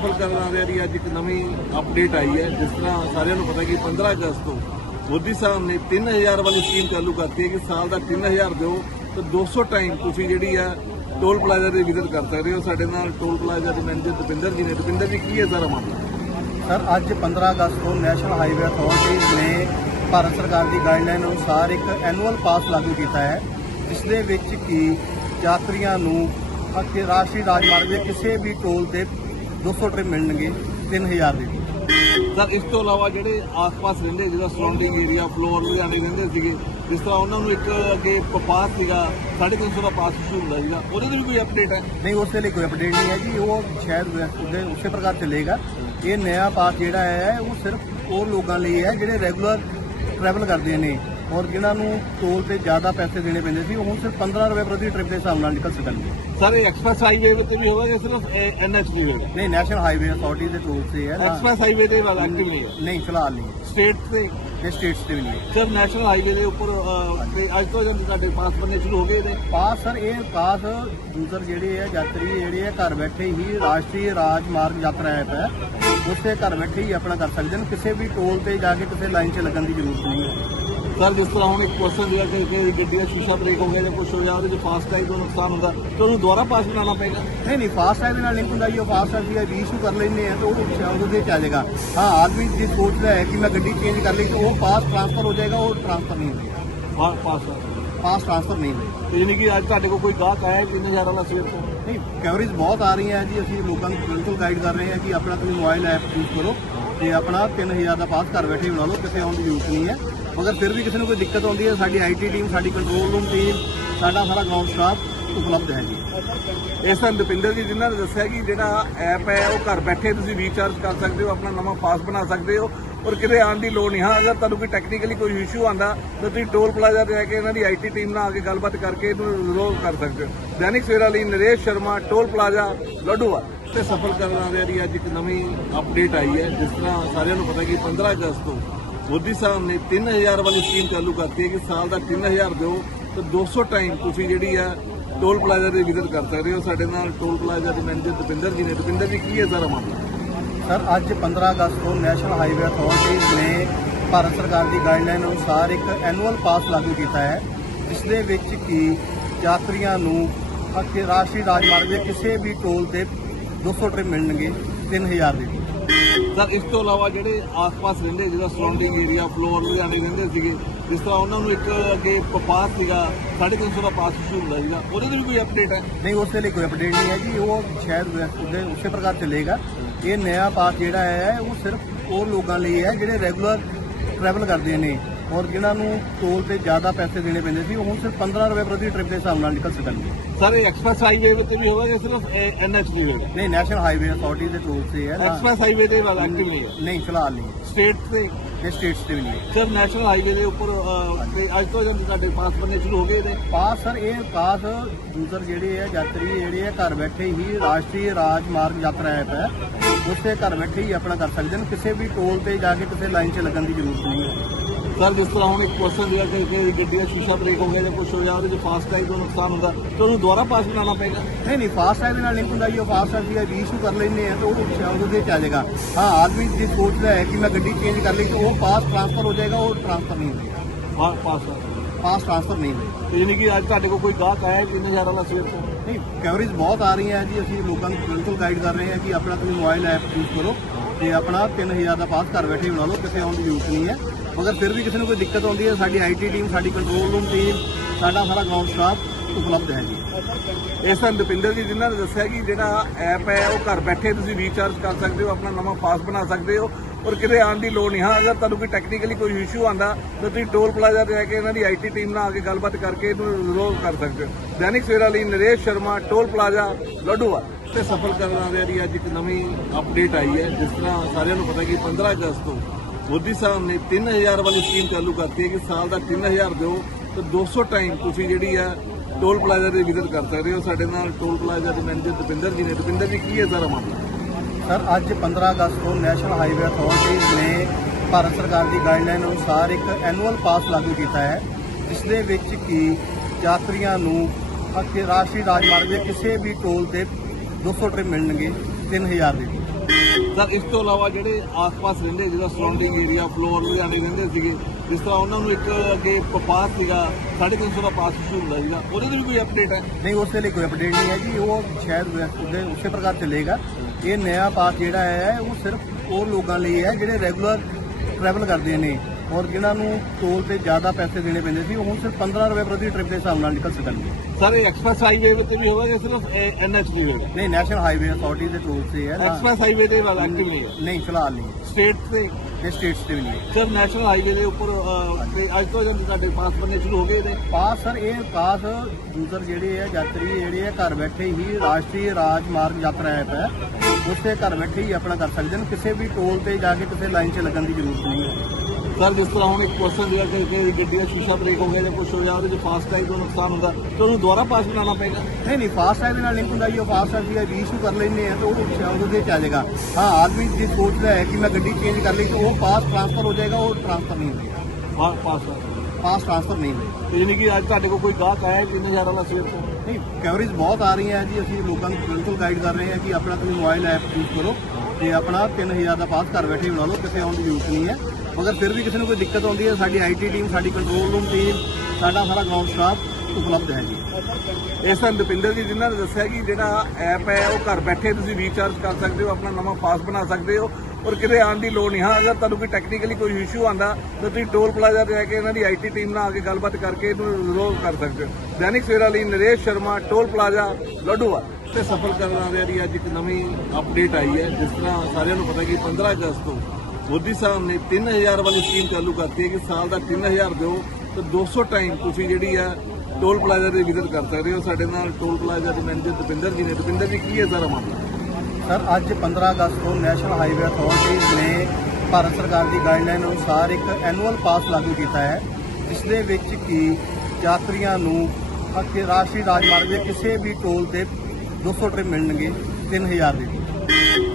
ਸਫਲ ਕਰਨ ਵਾਲਿਆਂ ਦੀ ਅੱਜ ਇੱਕ ਨਵੀਂ ਅਪਡੇਟ ਆਈ ਹੈ, ਜਿਸ ਤਰ੍ਹਾਂ ਸਾਰਿਆਂ ਨੂੰ ਪਤਾ ਕਿ 15 ਅਗਸਤ ਤੋਂ ਮੋਦੀ ਸਾਹਿਬ ਨੇ 3000 ਵਾਲੀ ਸਕੀਮ ਚਾਲੂ ਕਰਤੀ ਹੈ ਕਿ ਸਾਲ ਦਾ 3000 ਦਿਓ, ਤੇ 200 ਟਾਈਮ ਤੁਸੀਂ ਜਿਹੜੀ ਆ ਟੋਲ ਪਲਾਜ਼ਾ ਦੇ ਵਿਜ਼ਿਟ ਕਰ ਸਕਦੇ ਹੋ। ਸਾਡੇ ਨਾਲ ਟੋਲ ਪਲਾਜ਼ਾ ਦੇ ਮੈਨੇਜਰ ਦਵਿੰਦਰ ਜੀ ਨੇ। ਦਵਿੰਦਰ ਜੀ, ਕੀ ਹੈ ਸਾਰਾ ਮਾਮਲਾ? ਸਰ, ਅੱਜ 15 ਅਗਸਤ ਤੋਂ ਨੈਸ਼ਨਲ ਹਾਈਵੇ ਅਥਾਰਟੀ ਨੇ ਭਾਰਤ ਸਰਕਾਰ ਦੀ ਗਾਈਡਲਾਈਨ ਅਨੁਸਾਰ ਇੱਕ ਐਨੂਅਲ ਪਾਸ ਲਾਗੂ ਕੀਤਾ ਹੈ, ਜਿਸ ਦੇ ਵਿੱਚ ਕਿ ਯਾਤਰੀਆਂ ਨੂੰ ਅਤੇ ਰਾਸ਼ਟਰੀ ਰਾਜਮਾਰਗ ਦੇ ਕਿਸੇ ਵੀ ਟੋਲ ਤੇ 200 ਟ੍ਰਿਪ ਮਿਲਣਗੇ 3000 ਦੇ। ਸਰ ਇਸ ਤੋਂ ਇਲਾਵਾ ਜਿਹੜੇ ਆਸ-ਪਾਸ ਰਹਿੰਦੇ ਜਿਹਦਾ ਸਰਾਊਂਡਿੰਗ ਏਰੀਆ ਫਲੋਰ ਲੁਧਿਆਣੇ ਰਹਿੰਦੇ ਸੀਗੇ ਜਿਸ ਤਰ੍ਹਾਂ ਉਹਨਾਂ ਨੂੰ ਇੱਕ ਅੱਗੇ ਪਾਸ ਸੀਗਾ 350 ਦਾ ਪਾਸ ਇਸ਼ੂ ਹੁੰਦਾ ਸੀਗਾ ਉਹਦੇ ਤੇ ਵੀ ਕੋਈ ਅਪਡੇਟ ਹੈ? ਨਹੀਂ ਉਸ ਦੇ ਲਈ ਕੋਈ ਅਪਡੇਟ ਨਹੀਂ ਹੈ ਜੀ ਉਹ ਸ਼ਾਇਦ ਉਹਦੇ ਉਸੇ ਪ੍ਰਕਾਰ ਚੱਲੇਗਾ। ਇਹ ਨया ਪਾਸ ਜਿਹੜਾ ਹੈ ਉਹ ਸਿਰਫ ਉਹ ਲੋਕਾਂ ਲਈ ਹੈ ਜਿਹੜੇ ਰੈਗੂਲਰ ਟਰੈਵਲ ਕਰਦੇ ਨੇ। ਔਰ ਜਿਨ੍ਹਾਂ ਨੂੰ ਟੋਲ ਤੇ ਜ਼ਿਆਦਾ ਪੈਸੇ ਦੇਣੇ ਪੈਂਦੇ ਸੀ ਉਹ ਹੁਣ ਸਿਰਫ 15 ਰੁਪਏ ਪ੍ਰਤੀ ਟ੍ਰਿਪ ਦੇ ਹਿਸਾਬ ਨਾਲ ਨਿਕਲ ਸਕਣਗੇ। ਸਰ ਇਹ ਐਕਸਪ੍ਰੈਸ ਹਾਈਵੇ ਤੇ ਵੀ ਹੋਗਾ ਜਾਂ ਸਿਰਫ ਐਨਐਚ ਤੇ ਹੋਗਾ ਨਹੀਂ ਨੈਸ਼ਨਲ ਹਾਈਵੇ ਅਥਾਰਟੀ ਦੇ ਟੋਲ ਤੇ ਹੈ ਐਕਸਪ੍ਰੈਸ ਹਾਈਵੇ ਤੇ ਵਾਲਾ ਐਕਟਿਵ ਨਹੀਂ ਹੈ? ਨਹੀਂ ਫਿਲਹਾਲ ਨਹੀਂ। ਸਟੇਟ ਤੇ? ਇਹ ਸਟੇਟਸ ਤੇ ਵੀ ਨਹੀਂ। ਸਰ ਨੈਸ਼ਨਲ ਹਾਈਵੇ ਦੇ ਉੱਪਰ ਤੇ ਅੱਜ ਤੋਂ ਜਦ ਸਾਡੇ ਪਾਸ ਬੰਨੇ ਸ਼ੁਰੂ ਹੋ ਗਏ ਨੇ ਪਾਸ ਸਰ ਇਹ ਪਾਸ ਯੂਜ਼ਰ ਜਿਹੜੇ ਹੈ ਯਾਤਰੀ ਜਿਹੜੇ ਹੈ ਘਰ ਬੈਠੇ ਹੀ ਰਾਸ਼ਟਰੀ ਰਾਜਮਾਰਗ ਯਾਤਰਾ ਐਪ ਹੈ ਉਸੇ ਘਰ ਬੈਠੇ ਹੀ ਆਪਣਾ ਕਰ ਸਕਦੇ ਨੇ। ਕਿਸੇ ਵੀ ਟੋਲ ਤੇ ਜਾ ਕੇ ਕਿਸੇ ਲਾਈਨ 'ਚ ਲੱਗਣ ਦੀ ਜ਼ਰੂਰਤ ਨਹੀਂ ਹੈ। ਸਰ ਜਿਸ ਤਰ੍ਹਾਂ ਹੁਣ ਇੱਕ ਪਰਸਨ ਜਿਹੜਾ ਕਿ ਕਿ ਗੱਡੀ ਦਾ ਸ਼ੀਸ਼ਾ ਬ੍ਰੇਕ ਹੋ ਗਿਆ ਜਾਂ ਕੁਝ ਹੋ ਜਾ ਉਹਦੇ ਚ ਫਾਸਟ ਟੈਗ ਦਾ ਨੁਕਸਾਨ ਹੁੰਦਾ ਤਾਂ ਉਹਨੂੰ ਦੁਬਾਰਾ ਪਾਸ ਬਣਾਉਣਾ ਪਏਗਾ ਨਹੀਂ ਨਹੀਂ ਫਾਸਟ ਟੈਗ ਦੇ ਨਾਲ ਲਿੰਕ ਹੁੰਦਾ ਜੀ ਉਹ ਫਾਸਟ ਟੈਗ ਦੀ ਰੀਇਸ਼ੂ ਕਰ ਲੈਂਦੇ ਆ ਤਾਂ ਉਹ ਸ਼ਾਇਦ ਉਹਦੇ 'ਚ ਆ ਜਾਏਗਾ ਹਾਂ ਆਦਮੀ ਜੇ ਸੋਚਦਾ ਹੈ ਕਿ ਮੈਂ ਗੱਡੀ ਚੇਂਜ ਕਰ ਲਈ ਤਾਂ ਉਹ ਪਾਸ ਟ੍ਰਾਂਸਫਰ ਹੋ ਜਾਏਗਾ ਉਹ ਟ੍ਰਾਂਸਫਰ ਨਹੀਂ ਹੋਏਗਾ ਪਾਸ ਪਾਸ ਟ੍ਰਾਂਸਫਰ ਨਹੀਂ ਹੋਏਗਾ ਤੇ ਯਾਨੀ ਕਿ ਅੱਜ ਤੁਹਾਡੇ ਕੋਲ ਕੋਈ ਗਾਹਕ ਆਇਆ 3000 ਵਾਲਾ ਸਵੇਰ ਤੋਂ? ਨਹੀਂ ਕਵਰੇਜ ਬਹੁਤ ਆ ਰਹੀਆਂ ਜੀ ਅਸੀਂ ਲੋਕਾਂ ਨੂੰ ਬਿਲਕੁਲ ਗਾਈਡ ਕਰ ਰਹੇ ਹਾਂ ਕਿ ਆਪਣਾ ਤੁਸੀਂ ਮੋਬਾਈਲ ਐਪ ਯੂਜ਼ ਕਰੋ ਤੇ ਆਪਣਾ 3000 ਦਾ ਪਾਸ ਘਰ ਬੈਠੇ ਹੀ ਬਣਾ ਲਓ, ਕਿਸੇ ਆਉਣ ਦੀ ਜ਼ਰੂਰਤ ਨਹੀਂ ਹੈ। ਮਗਰ ਫਿਰ ਵੀ ਕਿਸੇ ਨੂੰ ਕੋਈ ਦਿੱਕਤ ਆਉਂਦੀ ਹੈ, ਸਾਡੀ ਆਈਟੀ ਟੀਮ ਸਾਡੀ ਕੰਟਰੋਲ ਰੂਮ ਟੀਮ ਸਾਡਾ ਸਾਰਾ ਗਰਾਊਂਡ ਸਟਾਫ ਉਪਲਬਧ ਹੈ ਜੀ। ਇਸ ਤਰ੍ਹਾਂ ਦਪਿੰਦਰ ਜੀ ਜਿਨ੍ਹਾਂ ਨੇ ਦੱਸਿਆ ਕਿ ਜਿਹੜਾ ਐਪ ਹੈ, ਉਹ ਘਰ ਬੈਠੇ ਤੁਸੀਂ ਰੀਚਾਰਜ ਕਰ ਸਕਦੇ ਹੋ, ਆਪਣਾ ਨਵਾਂ ਪਾਸ ਬਣਾ ਸਕਦੇ ਹੋ, ਔਰ ਕਿਤੇ ਆਉਣ ਦੀ ਲੋੜ ਨਹੀਂ। ਹਾਂ, ਅਗਰ ਤੁਹਾਨੂੰ ਕੋਈ ਟੈਕਨੀਕਲੀ ਕੋਈ ਇਸ਼ੂ ਆਂਦਾ ਤਾਂ ਤੁਸੀਂ ਟੋਲ ਪਲਾਜ਼ਾ ਤੇ ਆ ਕੇ ਇਹਨਾਂ ਦੀ ਆਈਟੀ ਟੀਮ ਨਾਲ ਆ ਕੇ ਗੱਲਬਾਤ ਕਰਕੇ ਇਹਨੂੰ ਰਿਜ਼ੋਲਵ ਕਰ ਸਕਦੇ ਹੋ। ਦੈਨਿਕ ਸਵੇਰਾ ਲਈ ਨਰੇਸ਼ ਸ਼ਰਮਾ ਟੋਲ ਪਲਾਜ਼ਾ ਲੱਡੂਵਾਲ। ਤੇ ਸਫਲ ਕਰਨ ਵਾਲਿਆਂ ਦੀ ਅੱਜ ਇੱਕ ਨਵੀਂ ਅਪਡੇਟ ਆਈ ਹੈ, ਜਿਸ ਤਰ੍ਹਾਂ ਸਾਰਿਆਂ ਨੂੰ ਪਤਾ ਕਿ 15 ਅਗਸਤ ਤੋਂ ਮੋਦੀ ਸਾਹਿਬ ਨੇ 3000 ਵਾਲੀ ਸਕੀਮ ਚਾਲੂ ਕਰਤੀ ਹੈ ਕਿ ਸਾਲ ਦਾ 3000 ਦਿਓ, ਤੇ 200 ਟਾਈਮ ਤੁਸੀਂ ਜਿਹੜੀ ਆ ਟੋਲ ਪਲਾਜ਼ਾ ਦੇ ਵਿਜ਼ਿਟ ਕਰ ਸਕਦੇ ਹੋ। ਸਾਡੇ ਨਾਲ ਟੋਲ ਪਲਾਜ਼ਾ ਦੇ ਮੈਨੇਜਰ ਦਪਿੰਦਰ ਜੀ ਨੇ। ਦਪਿੰਦਰ ਜੀ, ਕੀ ਹੈ ਸਾਰਾ ਮਾਮਲਾ? ਸਰ, ਅੱਜ 15 ਅਗਸਤ ਤੋਂ ਨੈਸ਼ਨਲ ਹਾਈਵੇ ਅਥਾਰਟੀ ਨੇ ਭਾਰਤ ਸਰਕਾਰ ਦੀ ਗਾਈਡਲਾਈਨ ਅਨੁਸਾਰ ਇੱਕ ਐਨੂਅਲ ਪਾਸ ਲਾਗੂ ਕੀਤਾ ਹੈ, ਜਿਸ ਦੇ ਵਿੱਚ ਕਿ ਯਾਤਰੀਆਂ ਨੂੰ ਰਾਸ਼ਟਰੀ ਰਾਜਮਾਰਗ ਦੇ ਕਿਸੇ ਵੀ ਟੋਲ ਤੇ 200 ਟ੍ਰਿਪ ਮਿਲਣਗੇ 3000 ਦੇ। ਸਰ ਇਸ ਤੋਂ ਇਲਾਵਾ ਜਿਹੜੇ ਆਸ-ਪਾਸ ਰਹਿੰਦੇ ਜਿਹਦਾ ਸਰਾਊਂਡਿੰਗ ਏਰੀਆ ਫਲੋਰ ਲੁਧਿਆਣੇ ਰਹਿੰਦੇ ਸੀਗੇ ਜਿਸ ਤਰ੍ਹਾਂ ਉਹਨਾਂ ਨੂੰ ਇੱਕ ਅੱਗੇ ਪਾਸ ਸੀਗਾ 350 ਦਾ ਪਾਸ ਇਸ਼ੂ ਹੁੰਦਾ ਸੀਗਾ ਉਹਦੇ ਤੇ ਵੀ ਕੋਈ ਅਪਡੇਟ ਹੈ? ਨਹੀਂ ਉਸ ਦੇ ਲਈ ਕੋਈ ਅਪਡੇਟ ਨਹੀਂ ਹੈ ਜੀ ਉਹ ਸ਼ਾਇਦ ਉਹਦੇ ਉਸੇ ਪ੍ਰਕਾਰ ਚੱਲੇਗਾ। ਇਹ ਨया ਪਾਸ ਜਿਹੜਾ ਹੈ ਉਹ ਸਿਰਫ ਉਹ ਲੋਕਾਂ ਲਈ ਹੈ ਜਿਹੜੇ ਰੈਗੂਲਰ ਟਰੈਵਲ ਕਰਦੇ ਨੇ। ਔਰ ਜਿਨ੍ਹਾਂ ਨੂੰ ਟੋਲ ਤੇ ਜ਼ਿਆਦਾ ਪੈਸੇ ਦੇਣੇ ਪੈਂਦੇ ਸੀ ਉਹ ਹੁਣ ਸਿਰਫ 15 ਰੁਪਏ ਪ੍ਰਤੀ ਟ੍ਰਿਪ ਦੇ ਹਿਸਾਬ ਨਾਲ ਨਿਕਲ ਸਕਣਗੇ। ਸਰ ਇਹ ਐਕਸਪ੍ਰੈਸ ਹਾਈਵੇ ਤੇ ਵੀ ਹੋਗਾ ਜਾਂ ਸਿਰਫ ਐਨਐਚ ਤੇ ਹੋਗਾ ਨਹੀਂ ਨੈਸ਼ਨਲ ਹਾਈਵੇ ਅਥਾਰਟੀ ਦੇ ਟੋਲ ਤੇ ਹੈ ਐਕਸਪ੍ਰੈਸ ਹਾਈਵੇ ਤੇ ਵਾਲਾ ਐਕਟਿਵ ਨਹੀਂ ਹੈ? ਨਹੀਂ ਫਿਲਹਾਲ ਨਹੀਂ। ਸਟੇਟ ਤੇ? ਇਹ ਸਟੇਟਸ ਤੇ ਵੀ ਨਹੀਂ। ਸਰ ਨੈਸ਼ਨਲ ਹਾਈਵੇ ਦੇ ਉੱਪਰ ਅੱਜ ਤੋਂ ਜਦ ਸਾਡੇ ਪਾਸ ਬੰਨੇ ਸ਼ੁਰੂ ਹੋ ਗਏ ਨੇ ਪਾਸ ਸਰ ਇਹ ਪਾਸ ਯੂਜ਼ਰ ਜਿਹੜੇ ਹੈ ਯਾਤਰੀ ਜਿਹੜੇ ਹੈ ਘਰ ਬੈਠੇ ਹੀ ਰਾਸ਼ਟਰੀ ਰਾਜਮਾਰਗ ਯਾਤਰਾ ਐਪ ਹੈ ਉਸੇ ਘਰ ਬੈਠੇ ਹੀ ਆਪਣਾ ਕਰ ਸਕਦੇ ਨੇ। ਕਿਸੇ ਵੀ ਟੋਲ ਤੇ ਜਾ ਕੇ ਕਿਸੇ ਲਾਈਨ 'ਚ ਲੱਗਣ ਦੀ ਜ਼ਰੂਰਤ ਨਹੀਂ ਹੈ। ਸਰ ਜਿਸ ਤਰ੍ਹਾਂ ਹੁਣ ਇੱਕ ਪਰਸਨ ਜਿਹੜਾ ਕਿ ਕਿ ਗੱਡੀ ਦਾ ਸ਼ੀਸ਼ਾ ਬ੍ਰੇਕ ਹੋ ਗਿਆ ਜਾਂ ਕੁਝ ਹੋ ਜਾ ਉਹਦੇ ਚ ਫਾਸਟ ਟੈਗ ਦਾ ਨੁਕਸਾਨ ਹੁੰਦਾ ਤਾਂ ਉਹਨੂੰ ਦੁਬਾਰਾ ਪਾਸ ਬਣਾਉਣਾ ਪਏਗਾ? ਨਹੀਂ ਨਹੀਂ ਫਾਸਟ ਟੈਗ ਦੇ ਨਾਲ ਲਿੰਕ ਹੁੰਦਾ ਜੀ ਉਹ ਫਾਸਟ ਟੈਗ ਦੀ ਰੀਇਸ਼ੂ ਕਰ ਲੈਂਦੇ ਆ ਤਾਂ ਉਹ ਸ਼ਾਇਦ ਉਹਦੇ 'ਚ ਆ ਜਾਏਗਾ। ਹਾਂ ਆਦਮੀ ਜੇ ਸੋਚਦਾ ਹੈ ਕਿ ਮੈਂ ਗੱਡੀ ਚੇਂਜ ਕਰ ਲਈ ਤਾਂ ਉਹ ਪਾਸ ਟ੍ਰਾਂਸਫਰ ਹੋ ਜਾਏਗਾ ਉਹ ਟ੍ਰਾਂਸਫਰ ਨਹੀਂ ਹੋਏਗਾ ਪਾਸ ਪਾਸ ਟ੍ਰਾਂਸਫਰ ਨਹੀਂ ਹੋਏਗਾ ਤੇ ਯਾਨੀ ਕਿ ਅੱਜ ਤੁਹਾਡੇ ਕੋਲ ਕੋਈ ਗਾਹਕ ਆਇਆ 3000 ਵਾਲਾ ਸਵੇਰ ਤੋਂ? ਨਹੀਂ ਕਵਰੇਜ ਬਹੁਤ ਆ ਰਹੀਆਂ ਜੀ ਅਸੀਂ ਲੋਕਾਂ ਨੂੰ ਬਿਲਕੁਲ ਗਾਈਡ ਕਰ ਰਹੇ ਹਾਂ ਕਿ ਆਪਣਾ ਤੁਸੀਂ ਮੋਬਾਈਲ ਐਪ ਯੂਜ਼ ਕਰੋ ਤੇ ਆਪਣਾ 3000 ਦਾ ਪਾਸ ਘਰ ਬੈਠੇ ਹੀ ਬਣਾ ਲਓ ਕਿਸੇ ਆਉਣ ਦੀ ਜ਼ਰੂਰਤ ਨਹੀਂ ਹੈ। ਮਗਰ ਫਿਰ ਵੀ ਕਿਸੇ ਨੂੰ ਕੋਈ ਦਿੱਕਤ ਆਉਂਦੀ ਹੈ, ਸਾਡੀ ਆਈਟੀ ਟੀਮ ਸਾਡੀ ਕੰਟਰੋਲ ਰੂਮ ਟੀਮ ਸਾਡਾ ਸਾਰਾ ਗਰਾਊਂਡ ਸਟਾਫ ਉਪਲਬਧ ਹੈ ਜੀ। ਇਸ ਤਰ੍ਹਾਂ ਦਪਿੰਦਰ ਜੀ ਜਿਨ੍ਹਾਂ ਨੇ ਦੱਸਿਆ ਕਿ ਜਿਹੜਾ ਐਪ ਹੈ, ਉਹ ਘਰ ਬੈਠੇ ਤੁਸੀਂ ਰੀਚਾਰਜ ਕਰ ਸਕਦੇ ਹੋ, ਆਪਣਾ ਨਵਾਂ ਪਾਸ ਬਣਾ ਸਕਦੇ ਹੋ ਔਰ ਕਿਤੇ ਆਉਣ ਦੀ ਲੋੜ ਨਹੀਂ। ਹਾਂ, ਅਗਰ ਤੁਹਾਨੂੰ ਕੋਈ ਟੈਕਨੀਕਲੀ ਕੋਈ ਇਸ਼ੂ ਆਂਦਾ ਤਾਂ ਤੁਸੀਂ ਟੋਲ ਪਲਾਜ਼ਾ ਤੇ ਆ ਕੇ ਇਹਨਾਂ ਦੀ ਆਈਟੀ ਟੀਮ ਨਾਲ ਆ ਕੇ ਗੱਲਬਾਤ ਕਰਕੇ ਇਹਨੂੰ ਰਿਜ਼ੋਲਵ ਕਰ ਸਕਦੇ ਹੋ। ਦੈਨਿਕ ਸਵੇਰਾ ਲਈ ਨਰੇਸ਼ ਸ਼ਰਮਾ ਟੋਲ ਪਲਾਜ਼ਾ ਲੱਡੂਵਾਲ ਤੇ ਸਫਲ ਕਰਨ ਵਾਲਿਆਂ ਦੀ ਅੱਜ ਇੱਕ ਨਵੀਂ ਅਪਡੇਟ ਆਈ ਹੈ, ਜਿਸ ਤਰ੍ਹਾਂ ਸਾਰਿਆਂ ਨੂੰ ਪਤਾ ਕਿ 15 ਅਗਸਤ ਤੋਂ ਮੋਦੀ ਸਾਹਿਬ ਨੇ 3000 ਵਾਲੀ ਸਕੀਮ ਚਾਲੂ ਕਰਤੀ ਹੈ ਕਿ ਸਾਲ ਦਾ 3000 ਦਿਓ ਤੇ 200 ਟਾਈਮ ਤੁਸੀਂ ਜਿਹੜੀ ਆ ਟੋਲ ਪਲਾਜ਼ਾ ਦੇ ਵਿਜ਼ਿਟ ਕਰ ਸਕਦੇ ਹੋ। ਸਾਡੇ ਨਾਲ ਟੋਲ ਪਲਾਜ਼ਾ ਦੇ ਮੈਨੇਜਰ ਦਵਿੰਦਰ ਜੀ ਨੇ। ਦਵਿੰਦਰ ਜੀ, ਕੀ ਹੈ ਸਾਰਾ ਮਾਮਲਾ? ਸਰ, ਅੱਜ 15 ਅਗਸਤ ਤੋਂ ਨੈਸ਼ਨਲ ਹਾਈਵੇ ਅਥਾਰਟੀ ਨੇ ਭਾਰਤ ਸਰਕਾਰ ਦੀ ਗਾਈਡਲਾਈਨ ਅਨੁਸਾਰ ਇੱਕ ਐਨੂਅਲ ਪਾਸ ਲਾਗੂ ਕੀਤਾ ਹੈ। ਜਿਸ ਦੇ ਵਿੱਚ ਕਿ ਯਾਤਰੀਆਂ ਨੂੰ ਅਤੇ ਰਾਸ਼ਟਰੀ ਰਾਜਮਾਰਗ ਦੇ ਕਿਸੇ ਵੀ ਟੋਲ ਤੇ 200 ਟ੍ਰਿਪ ਮਿਲਣਗੇ 3000 ਦੇ। ਸਰ ਇਸ ਤੋਂ ਇਲਾਵਾ ਜਿਹੜੇ ਆਸ-ਪਾਸ ਰਹਿੰਦੇ ਜਿਹਦਾ ਸਰਾਊਂਡਿੰਗ ਏਰੀਆ ਫਲੋਰ ਲੁਧਿਆਣੇ ਰਹਿੰਦੇ ਸੀਗੇ, ਜਿਸ ਤਰ੍ਹਾਂ ਉਹਨਾਂ ਨੂੰ ਇੱਕ ਅੱਗੇ ਪਾਸ ਸੀਗਾ 350 ਦਾ ਪਾਸ ਇਸ਼ੂ ਹੁੰਦਾ ਸੀਗਾ। ਉਹਦੇ ਤੇ ਵੀ ਕੋਈ ਅਪਡੇਟ ਹੈ? ਨਹੀਂ, ਉਸ ਦੇ ਲਈ ਕੋਈ ਅਪਡੇਟ ਨਹੀਂ ਹੈ ਜੀ। ਉਹ ਸ਼ਾਇਦ ਉਹਦੇ ਉਸੇ ਪ੍ਰਕਾਰ ਚੱਲੇਗਾ। ਇਹ ਨਵਾਂ ਪਾਸ ਜਿਹੜਾ ਹੈ, ਉਹ ਸਿਰਫ ਉਹ ਲੋਕਾਂ ਲਈ ਹੈ ਜਿਹੜੇ ਰੈਗੂਲਰ ਟਰੈਵਲ ਕਰਦੇ ਨੇ। ਔਰ ਜਿਨ੍ਹਾਂ ਨੂੰ ਟੋਲ ਤੇ ਜ਼ਿਆਦਾ ਪੈਸੇ ਦੇਣੇ ਪੈਂਦੇ ਸੀ ਉਹ ਹੁਣ ਸਿਰਫ 15 ਰੁਪਏ ਪ੍ਰਤੀ ਟ੍ਰਿਪ ਦੇ ਹਿਸਾਬ ਨਾਲ ਨਿਕਲ ਸਕਣਗੇ। ਸਰ ਇਹ ਐਕਸਪ੍ਰੈਸ ਹਾਈਵੇ ਤੇ ਵੀ ਹੋਗਾ ਜਾਂ ਸਿਰਫ ਐਨਐਚ ਤੇ ਹੋਗਾ ਨਹੀਂ ਨੈਸ਼ਨਲ ਹਾਈਵੇ ਅਥਾਰਟੀ ਦੇ ਟੋਲ ਤੇ ਹੈ ਐਕਸਪ੍ਰੈਸ ਹਾਈਵੇ ਤੇ ਵਾਲਾ ਐਕਟਿਵ ਨਹੀਂ ਹੈ? ਨਹੀਂ ਫਿਲਹਾਲ ਨਹੀਂ। ਸਟੇਟ ਤੇ? ਇਹ ਸਟੇਟਸ ਤੇ ਵੀ ਨਹੀਂ। ਸਰ ਨੈਸ਼ਨਲ ਹਾਈਵੇ ਦੇ ਉੱਪਰ ਤੇ ਅੱਜ ਤੋਂ ਜਦ ਤੁਹਾਡੇ ਪਾਸ ਬੰਨੇ ਸ਼ੁਰੂ ਹੋ ਗਏ ਨੇ ਪਾਸ ਸਰ ਇਹ ਪਾਸ ਯੂਜ਼ਰ ਜਿਹੜੇ ਹੈ ਯਾਤਰੀ ਜਿਹੜੇ ਹੈ ਘਰ ਬੈਠੇ ਹੀ ਰਾਸ਼ਟਰੀ ਰਾਜਮਾਰਗ ਯਾਤਰਾ ਐਪ ਹੈ। ਉਸੇ ਘਰ ਬੈਠੇ ਹੀ ਆਪਣਾ ਕਰ ਸਕਦੇ ਨੇ। ਕਿਸੇ ਵੀ ਟੋਲ ਤੇ ਜਾ ਕੇ ਕਿਸੇ ਲਾਈਨ 'ਚ ਲੱਗਣ ਦੀ ਜ਼ਰੂਰਤ ਨਹੀਂ ਹੈ। ਸਰ ਜਿਸ ਤਰ੍ਹਾਂ ਹੁਣ ਇੱਕ ਪਰਸਨ ਜਿਹੜਾ ਕਿ ਕਿ ਗੱਡੀ ਦਾ ਸ਼ੀਸ਼ਾ ਬ੍ਰੇਕ ਹੋ ਗਿਆ ਜਾਂ ਕੁਝ ਹੋ ਜਾ ਉਹਦੇ ਚ ਫਾਸਟ ਟੈਗ ਦਾ ਨੁਕਸਾਨ ਹੁੰਦਾ ਤਾਂ ਉਹਨੂੰ ਦੁਬਾਰਾ ਪਾਸ ਬਣਾਉਣਾ ਪਏਗਾ? ਨਹੀਂ ਨਹੀਂ ਫਾਸਟ ਟੈਗ ਦੇ ਨਾਲ ਲਿੰਕ ਹੁੰਦਾ ਜੀ ਉਹ ਫਾਸਟ ਟੈਗ ਦੀ ਰੀਇਸ਼ੂ ਕਰ ਲੈਂਦੇ ਆ ਤਾਂ ਉਹ ਸ਼ਾਇਦ ਉਹਦੇ 'ਚ ਆ ਜਾਏਗਾ। ਹਾਂ ਆਦਮੀ ਜੇ ਸੋਚਦਾ ਹੈ ਕਿ ਮੈਂ ਗੱਡੀ ਚੇਂਜ ਕਰ ਲਈ ਤਾਂ ਉਹ ਪਾਸ ਟ੍ਰਾਂਸਫਰ ਹੋ ਜਾਏਗਾ ਉਹ ਟ੍ਰਾਂਸਫਰ ਨਹੀਂ ਹੋਏਗਾ ਪਾਸ ਦਾ। ਪਾਸ ਟ੍ਰਾਂਸਫਰ ਨਹੀਂ ਹੋਏਗਾ ਤੇ ਯਾਨੀ ਕਿ ਅੱਜ ਤੁਹਾਡੇ ਕੋਲ ਕੋਈ ਗਾਹਕ ਆਇਆ 3000 ਵਾਲਾ ਸਵੇਰ ਤੋਂ? ਨਹੀਂ ਕਵਰੇਜ ਬਹੁਤ ਆ ਰਹੀਆਂ ਹੈ ਜੀ ਅਸੀਂ ਲੋਕਾਂ ਨੂੰ ਬਿਲਕੁਲ ਗਾਈਡ ਕਰ ਰਹੇ ਹਾਂ ਕਿ ਆਪਣਾ ਤੁਸੀਂ ਮੋਬਾਈਲ ਐਪ ਯੂਜ਼ ਕਰੋ ਤੇ ਆਪਣਾ 3000 ਦਾ ਪਾਸ ਘਰ ਬੈਠੇ ਬਣਾ ਲਓ ਕਿਸੇ ਆਉਣ ਦੀ ਜ਼ਰੂਰਤ ਨਹੀਂ ਹੈ। ਮਗਰ ਫਿਰ ਵੀ ਕਿਸੇ ਨੂੰ ਕੋਈ ਦਿੱਕਤ ਆਉਂਦੀ ਹੈ, ਸਾਡੀ ਆਈਟੀ ਟੀਮ ਸਾਡੀ ਕੰਟਰੋਲ ਰੂਮ ਟੀਮ ਸਾਡਾ ਸਾਰਾ ਗਰਾਊਂਡ ਸਟਾਫ ਉਪਲਬਧ ਹੈ ਜੀ। ਇਸ ਤਰ੍ਹਾਂ ਦਪਿੰਦਰ ਜੀ ਜਿਨ੍ਹਾਂ ਨੇ ਦੱਸਿਆ ਕਿ ਜਿਹੜਾ ਐਪ ਹੈ, ਉਹ ਘਰ ਬੈਠੇ ਤੁਸੀਂ ਰੀਚਾਰਜ ਕਰ ਸਕਦੇ ਹੋ, ਆਪਣਾ ਨਵਾਂ ਪਾਸ ਬਣਾ ਸਕਦੇ ਹੋ ਔਰ ਕਿਤੇ ਆਉਣ ਦੀ ਲੋੜ ਨਹੀਂ। ਹਾਂ, ਅਗਰ ਤੁਹਾਨੂੰ ਕੋਈ ਟੈਕਨੀਕਲੀ ਕੋਈ ਇਸ਼ੂ ਆਂਦਾ ਤਾਂ ਤੁਸੀਂ ਟੋਲ ਪਲਾਜ਼ਾ ਤੇ ਆ ਕੇ ਇਹਨਾਂ ਦੀ ਆਈਟੀ ਟੀਮ ਨਾਲ ਆ ਕੇ ਗੱਲਬਾਤ ਕਰਕੇ ਇਹਨੂੰ ਰਿਜ਼ੋਲਵ ਕਰ ਸਕਦੇ ਹੋ। ਦੈਨਿਕ ਸਵੇਰਾ ਲਈ ਨਰੇਸ਼ ਸ਼ਰਮਾ ਟੋਲ ਪਲਾਜ਼ਾ ਲੱਡੂਆ। ਤੇ ਸਫਰ ਕਰਨ ਵਾਲਿਆਂ ਦੀ ਅੱਜ ਇੱਕ ਨਵੀਂ ਅਪਡੇਟ ਆਈ ਹੈ, ਜਿਸ ਤਰ੍ਹਾਂ ਸਾਰਿਆਂ ਨੂੰ ਪਤਾ ਕਿ 15 ਅਗਸਤ ਤੋਂ ਮੋਦੀ ਸਾਹਿਬ ਨੇ 3000 ਵਾਲੀ ਸਕੀਮ ਚਾਲੂ ਕਰਤੀ ਹੈ ਕਿ ਸਾਲ ਦਾ 3000 ਦਿਓ ਤੇ 200 ਟਾਈਮ ਤੁਸੀਂ ਜਿਹੜੀ ਆ ਟੋਲ ਪਲਾਜ਼ਾ ਦੇ ਵਿਜ਼ਿਟ ਕਰ ਸਕਦੇ ਹੋ। ਸਾਡੇ ਨਾਲ ਟੋਲ ਪਲਾਜ਼ਾ ਦੇ ਮੈਨੇਜਰ ਦਪਿੰਦਰ ਜੀ ਨੇ। ਦਪਿੰਦਰ ਜੀ, ਕੀ ਹੈ ਸਾਰਾ ਮਾਮਲਾ? ਸਰ, ਅੱਜ 15 ਅਗਸਤ ਤੋਂ ਨੈਸ਼ਨਲ ਹਾਈਵੇ ਅਥਾਰਟੀ ਨੇ ਭਾਰਤ ਸਰਕਾਰ ਦੀ ਗਾਈਡਲਾਈਨ ਅਨੁਸਾਰ ਇੱਕ ਐਨੂਅਲ ਪਾਸ ਲਾਗੂ ਕੀਤਾ ਹੈ, ਜਿਸ ਦੇ ਵਿੱਚ ਕਿ ਯਾਤਰੀਆਂ ਨੂੰ ਅੱਗੇ ਰਾਸ਼ਟਰੀ ਰਾਜਮਾਰਗ ਦੇ ਕਿਸੇ ਵੀ ਟੋਲ ਤੇ 200 ਟ੍ਰਿਪ ਮਿਲਣਗੇ 3000 ਦੇ।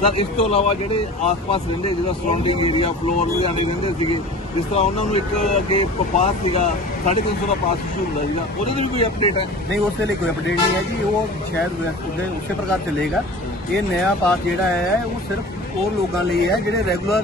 ਸਰ, ਇਸ ਤੋਂ ਇਲਾਵਾ ਜਿਹੜੇ ਆਸ-ਪਾਸ ਰਹਿੰਦੇ ਜਿਹਦਾ ਸਰਾਊਂਡਿੰਗ ਏਰੀਆ ਫਲੋਰ ਲੁਧਿਆਣੇ ਰਹਿੰਦੇ ਸੀਗੇ, ਜਿਸ ਤਰ੍ਹਾਂ ਉਹਨਾਂ ਨੂੰ ਇੱਕ ਅੱਗੇ ਪਾਸ ਸੀਗਾ 350 ਦਾ ਪਾਸ ਇਸ਼ੂ ਹੁੰਦਾ ਸੀਗਾ, ਉਹਦੇ ਤੇ ਵੀ ਕੋਈ ਅਪਡੇਟ ਹੈ? ਨਹੀਂ, ਉਸ ਲਈ ਕੋਈ ਅਪਡੇਟ ਨਹੀਂ ਹੈ ਜੀ, ਉਹ ਸ਼ਾਇਦ ਉਹਦੇ ਉਸੇ ਪ੍ਰਕਾਰ ਚੱਲੇਗਾ। ਇਹ ਨਵਾਂ ਪਾਸ ਜਿਹੜਾ ਹੈ, ਉਹ ਸਿਰਫ ਉਹ ਲੋਕਾਂ ਲਈ ਹੈ ਜਿਹੜੇ ਰੈਗੂਲਰ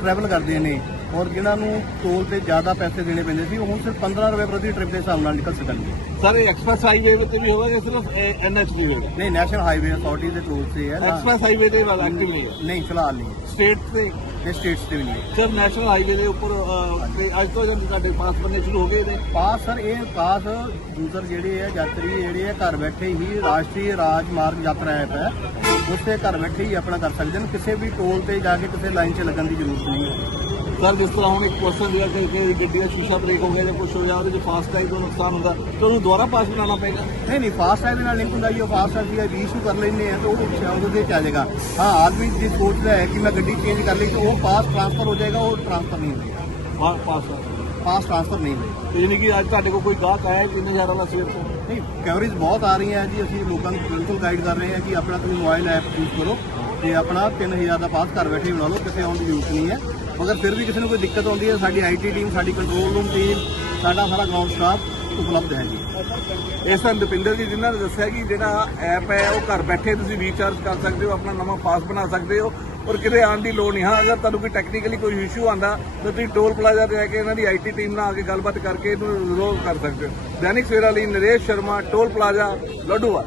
ਟਰੈਵਲ ਕਰਦੇ ਨੇ। ਔਰ ਜਿਨ੍ਹਾਂ ਨੂੰ ਟੋਲ ਤੇ ਜ਼ਿਆਦਾ ਪੈਸੇ ਦੇਣੇ ਪੈਂਦੇ ਸੀ ਉਹ ਹੁਣ ਸਿਰਫ 15 ਰੁਪਏ ਪ੍ਰਤੀ ਟ੍ਰਿਪ ਦੇ ਹਿਸਾਬ ਨਾਲ ਨਿਕਲ ਸਕਣਗੇ। ਸਰ ਇਹ ਐਕਸਪ੍ਰੈਸ ਹਾਈਵੇ ਤੇ ਵੀ ਹੋਗਾ ਜਾਂ ਸਿਰਫ ਐਨਐਚ ਤੇ ਹੋਗਾ ਨਹੀਂ ਨੈਸ਼ਨਲ ਹਾਈਵੇ ਅਥਾਰਟੀ ਦੇ ਟੋਲ ਤੇ ਹੈ ਐਕਸਪ੍ਰੈਸ ਹਾਈਵੇ ਤੇ ਵਾਲਾ ਐਕਟਿਵ ਨਹੀਂ ਹੈ? ਨਹੀਂ ਫਿਲਹਾਲ ਨਹੀਂ। ਸਟੇਟ ਤੇ? ਇਹ ਸਟੇਟਸ ਤੇ ਵੀ ਨਹੀਂ। ਸਰ ਨੈਸ਼ਨਲ ਹਾਈਵੇ ਦੇ ਉੱਪਰ ਤੇ ਅੱਜ ਤੋਂ ਜਦ ਤੁਹਾਡੇ ਪਾਸ ਬੰਨੇ ਸ਼ੁਰੂ ਹੋ ਗਏ ਨੇ? ਪਾਸ ਸਰ ਇਹ ਪਾਸ ਯੂਜ਼ਰ ਜਿਹੜੇ ਹੈ ਯਾਤਰੀ ਜਿਹੜੇ ਹੈ ਘਰ ਬੈਠੇ ਹੀ ਰਾਸ਼ਟਰੀ ਰਾਜਮਾਰਗ ਯਾਤਰਾ ਐਪ ਹੈ ਉਸੇ ਘਰ ਬੈਠੇ ਹੀ ਆਪਣਾ ਕਰ ਸਕਦੇ ਨੇ। ਕਿਸੇ ਵੀ ਟੋਲ ਤੇ ਜਾ ਕੇ ਕਿਸੇ ਲਾਈਨ 'ਚ ਲੱਗਣ ਦੀ ਜ਼ਰੂਰਤ ਨਹੀਂ ਹੈ। ਸਰ ਜਿਸ ਤਰ੍ਹਾਂ ਹੁਣ ਇੱਕ ਪਰਸਨ ਜਿਹੜਾ ਕਿ ਕਿ ਗੱਡੀ ਦਾ ਸ਼ੀਸ਼ਾ ਬ੍ਰੇਕ ਹੋ ਗਿਆ ਜਾਂ ਕੁਝ ਹੋ ਜਾ ਉਹਦੇ ਚ ਫਾਸਟ ਟੈਗ ਦਾ ਨੁਕਸਾਨ ਹੁੰਦਾ ਤਾਂ ਉਹਨੂੰ ਦੁਬਾਰਾ ਪਾਸ ਬਣਾਉਣਾ ਪਏਗਾ? ਨਹੀਂ ਨਹੀਂ ਫਾਸਟ ਟੈਗ ਦੇ ਨਾਲ ਲਿੰਕ ਹੁੰਦਾ ਜੀ ਉਹ ਫਾਸਟ ਟੈਗ ਦੀ ਰੀਇਸ਼ੂ ਕਰ ਲੈਂਦੇ ਆ ਤਾਂ ਉਹ ਸ਼ਾਇਦ ਉਹਦੇ 'ਚ ਆ ਜਾਏਗਾ। ਹਾਂ ਆਦਮੀ ਜੇ ਸੋਚਦਾ ਹੈ ਕਿ ਮੈਂ ਗੱਡੀ ਚੇਂਜ ਕਰ ਲਈ ਤਾਂ ਉਹ ਪਾਸ ਟ੍ਰਾਂਸਫਰ ਹੋ ਜਾਏਗਾ ਉਹ ਟ੍ਰਾਂਸਫਰ ਨਹੀਂ ਹੋਏਗਾ ਪਾਸ। ਪਾਸ ਟ੍ਰਾਂਸਫਰ ਨਹੀਂ ਹੋਏਗਾ ਤੇ ਯਾਨੀ ਕਿ ਅੱਜ ਤੁਹਾਡੇ ਕੋਲ ਕੋਈ ਗਾਹਕ ਆਇਆ 3000 ਵਾਲਾ ਸਵੇਰ ਤੋਂ ਨਹੀਂ ਕਵਰੇਜ ਬਹੁਤ ਆ ਰਹੀਆਂ ਹੈ ਜੀ ਅਸੀਂ ਲੋਕਾਂ ਨੂੰ ਬਿਲਕੁਲ ਗਾਈਡ ਕਰ ਰਹੇ ਹਾਂ ਕਿ ਆਪਣਾ ਤੁਸੀਂ ਮੋਬਾਈਲ ਐਪ ਯੂਜ਼ ਕਰੋ ਤੇ ਆਪਣਾ 3000 ਦਾ ਪਾਸ ਘਰ ਬੈਠੇ ਬਣਾ ਲਓ ਕਿਸੇ ਆਉਣ ਦੀ ਜ਼ਰੂਰਤ ਨਹੀਂ ਹੈ। ਮਗਰ ਫਿਰ ਵੀ ਕਿਸੇ ਨੂੰ ਕੋਈ ਦਿੱਕਤ ਆਉਂਦੀ ਹੈ, ਸਾਡੀ ਆਈਟੀ ਟੀਮ ਸਾਡੀ ਕੰਟਰੋਲ ਰੂਮ ਟੀਮ ਸਾਡਾ ਸਾਰਾ ਗਰਾਊਂਡ ਸਟਾਫ ਉਪਲਬਧ ਹੈ ਜੀ। ਇਸ ਤਰ੍ਹਾਂ ਦਪਿੰਦਰ ਜੀ ਜਿਨ੍ਹਾਂ ਨੇ ਦੱਸਿਆ ਕਿ ਜਿਹੜਾ ਐਪ ਹੈ, ਉਹ ਘਰ ਬੈਠੇ ਤੁਸੀਂ ਰੀਚਾਰਜ ਕਰ ਸਕਦੇ ਹੋ, ਆਪਣਾ ਨਵਾਂ ਪਾਸ ਬਣਾ ਸਕਦੇ ਹੋ ਔਰ ਕਿਤੇ ਆਉਣ ਦੀ ਲੋੜ ਨਹੀਂ। ਹਾਂ, ਅਗਰ ਤੁਹਾਨੂੰ ਕੋਈ ਟੈਕਨੀਕਲੀ ਕੋਈ ਇਸ਼ੂ ਆਂਦਾ ਤਾਂ ਤੁਸੀਂ ਟੋਲ ਪਲਾਜ਼ਾ ਤੇ ਆ ਕੇ ਇਹਨਾਂ ਦੀ ਆਈਟੀ ਟੀਮ ਨਾਲ ਆ ਕੇ ਗੱਲਬਾਤ ਕਰਕੇ ਇਹਨੂੰ ਰਿਜ਼ੋਲਵ ਕਰ ਸਕਦੇ ਹੋ। ਦੈਨਿਕ ਸਵੇਰਾ ਲਈ ਨਰੇਸ਼ ਸ਼ਰਮਾ ਟੋਲ ਪਲਾਜ਼ਾ ਲੱਡੂਆ